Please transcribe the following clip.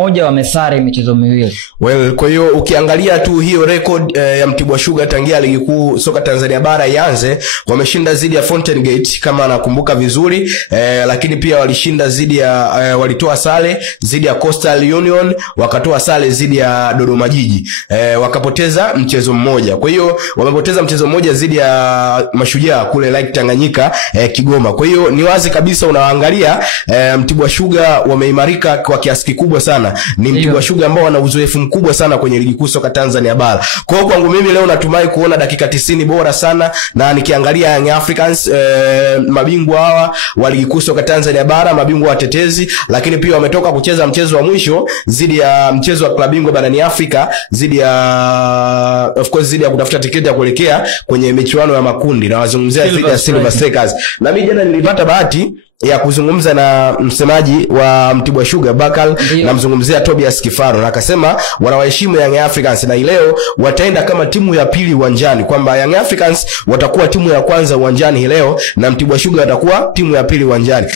moja wamesare michezo miwili. Well, kwa hiyo ukiangalia tu hiyo record ya Mtibwa Sugar tangia ligi kuu soka Tanzania bara ianze, wameshinda zidi ya Fountain Gate kama nakumbuka vizuri, lakini pia walishinda zidi ya walitoa sare zidi ya Coastal Union, wakatoa sare zidi ya Dodoma Jiji, wakapoteza mchezo mmoja. Kwa hiyo wamepoteza mchezo mmoja zidi ya Mashujaa kule Lake Tanganyika Kigoma. Kwa hiyo ni wazi kabisa unaangalia Mtibwa Sugar wameimarika kwa kiasi kikubwa sana. Ni Mtibwa Sugar ambao wana uzoefu mkubwa sana kwenye ligi kuu soka Tanzania bara. Kwa hiyo kwangu mimi leo natumai kuona dakika 90 bora sana, na nikiangalia Young Africans mabingwa hawa wa ligi kuu soka Tanzania bara, mabingwa watetezi, lakini pia wametoka kucheza mchezo wa mwisho zidi ya mchezo wa klabu bingwa barani Afrika, zidi ya of course zidi ya kutafuta tiketi ya kuelekea kwenye michuano ya makundi, na wazungumzia zidi ya Silver Strikers. Na mimi jana nilipata bahati ya kuzungumza na msemaji wa Mtibwa Sugar Bakal, na mzungumzia Tobias Kifaro, na akasema wanawaheshimu Young Africans na leo wataenda kama timu ya pili uwanjani, kwamba Young Africans watakuwa timu ya kwanza uwanjani leo na Mtibwa Sugar watakuwa timu ya pili uwanjani.